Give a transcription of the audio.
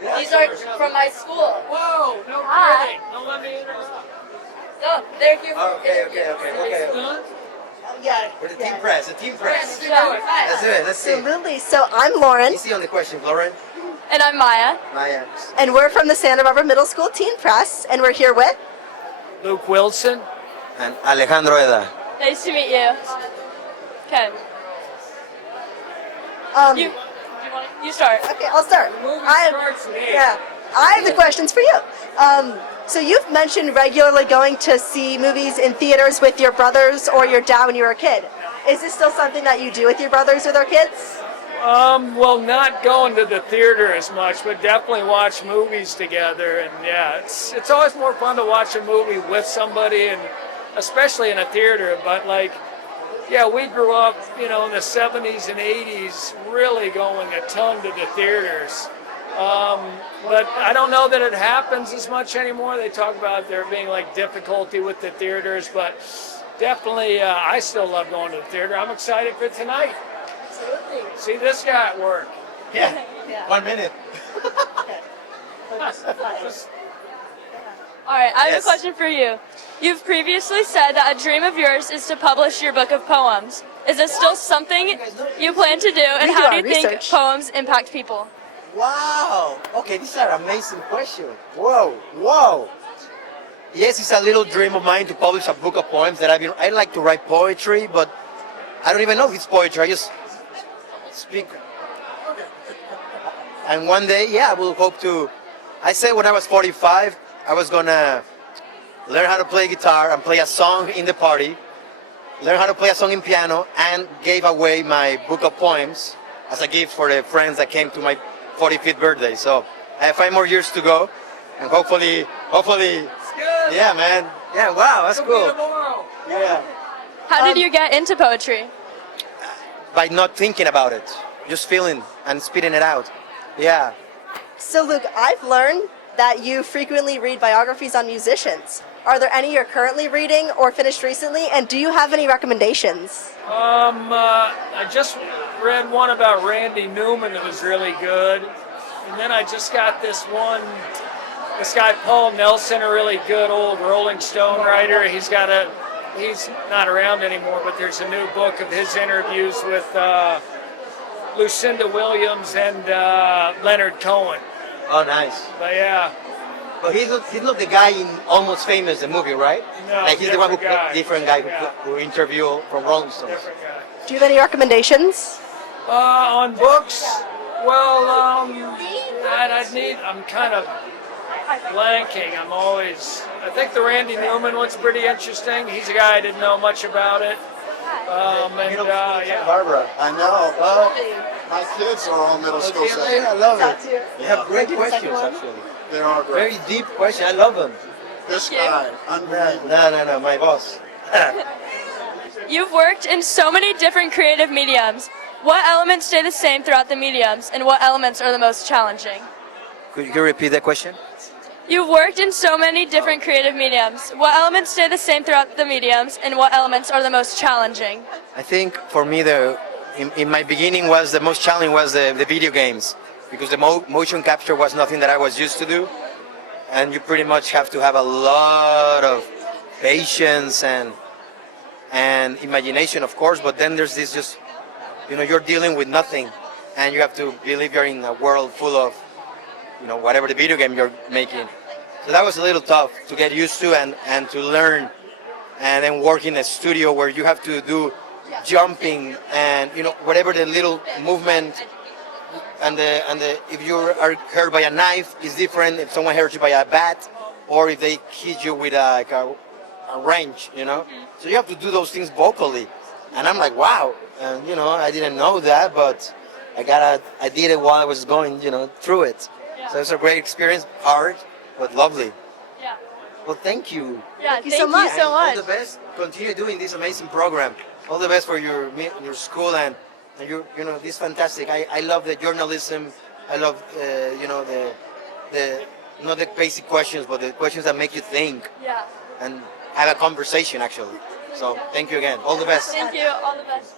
These are from my school. Whoa, no Hi. kidding. Don't let me interrupt. No, they're here for Okay. Yeah. We're the team press, Let's do it. Let's do it, let's see. Absolutely. So I'm Lauren, Easy on the question, Lauren. And I'm Maya. Maya. and we're from the Santa Barbara Middle School Teen Press, and we're here with. Luke Wilson. And Alejandro Edda. Nice to meet you. Okay. You start. Okay, I'll start. I have the questions for you. So you've mentioned regularly going to see movies in theaters with your brothers or your dad when you were a kid. Is this still something that you do with your brothers or their kids? Well, not going to the theater as much, but definitely watch movies together. And yeah, it's always more fun to watch a movie with somebody, and especially in a theater. But like, yeah, we grew up, in the 70s and 80s, really going a ton to the theaters. But I don't know that it happens as much anymore. They talk about there being like difficulty with the theaters, but definitely I still love going to the theater. I'm excited for tonight. Absolutely. See this guy at work. Yeah. 1 minute. All right, I have Yes. a question for you. You've previously said that a dream of yours is to publish your book of poems. Is this still something you plan to do, and We do how do our you think research. poems impact people? Wow. Okay, these are amazing questions. Whoa. Yes, it's a little dream of mine to publish a book of poems that I like to write poetry, but I don't even know if it's poetry. I just speak. And one day, I will hope to. I said when I was 45, I was gonna learn how to play guitar and play a song in the party, learn how to play a song in piano, and gave away my book of poems as a gift for the friends that came to my 45th birthday. So I have 5 more years to go, and hopefully, yeah, man. Yeah, wow, that's cool. Yeah. How did you get into poetry? By not thinking about it, just feeling and spitting it out. Yeah. So Luke, I've learned that you frequently read biographies on musicians. Are there any you're currently reading or finished recently, and do you have any recommendations? I just read one about Randy Newman that was really good, and then I just got this guy Paul Nelson, a really good old Rolling Stone writer. He's not around anymore, but there's a new book of his interviews with Lucinda Williams and Leonard Cohen. Oh, nice. But yeah. But he's not the guy in Almost Famous, the movie, right? No, like he's the one different guy. who interviewed from Rolling Stones. Different guy. Do you have any recommendations? On books, well, I'm kind of blanking. I think the Randy Newman one's pretty interesting. He's a guy I didn't know much about it. Barbara. I know. My kids are all middle school I seniors. love it. You have great questions, actually. They are great. Very deep question. I love them. This guy, unbelievable. No, my boss. You've worked in so many different creative mediums. What elements stay the same throughout the mediums, and what elements are the most challenging? Could you repeat that question? You've worked in so many different creative mediums. What elements stay the same throughout the mediums, and what elements are the most challenging? I think for me, in my beginning, the most challenging was the video games, because the motion capture was nothing that I was used to do, and you pretty much have to have a lot of patience and imagination, of course. But then there's this just, you're dealing with nothing, and you have to believe you're in a world full of, whatever the video game you're making. So that was a little tough to get used to and to learn, and then work in a studio where you have to do jumping and whatever the little movement, and if you are hurt by a knife, it's different if someone hurts you by a bat or if they hit you with a wrench, So you have to do those things vocally, and I'm like, wow, and I didn't know that, but I did it while I was going, through it. Yeah. So it's a great experience, hard, but lovely. Yeah. Well, thank you. Yeah, Thank you so much. All the best. Continue doing this amazing program. All the best for your school and this fantastic. I love the journalism. I love the not the basic questions, but the questions that make you think Yeah. and have a conversation actually. So thank you again. All the best. Thank you. All the best.